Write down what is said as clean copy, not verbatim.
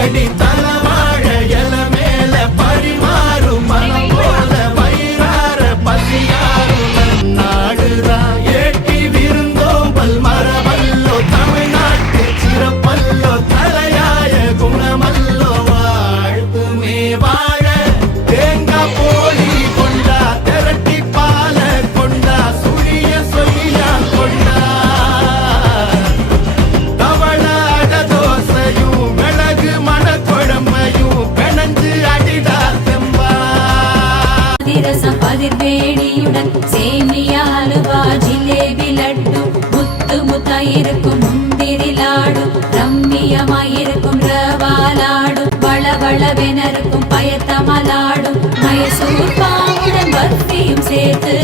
அடி தலவாழ எல மேல பரிமாறும் மனம் போல வயிறார பசியாரும் நாடுதான் ஏட்டி விருந்தோம்பல் மரபல்லோ தமிழ்நாட்டு சிறப்பல்லோ தலையாய குணமல்லோ வாழ்த்துமே வாழ தேங்காய் போலி கொண்டா திரட்டி பால கொண்டா சுழிய சொய்யா கொண்டா தவள அட தோசையும் மிளகு மணக்குழம்பையும் பிணைஞ்சு அடிடா செம்பா அதிரசம் பதிர்வேணியுடன் சேமியா அலுவா ஜிலேபி லட்டு முத்து முத்தாயிருக்கும் முந்திரி லாடு ரம்மியமாயிருக்கும் ரவாலாடு வளவளவெனருக்கும் பயத்தமலாடும் மைசூர் பாவுடன் பக்தியும் சேர்த்து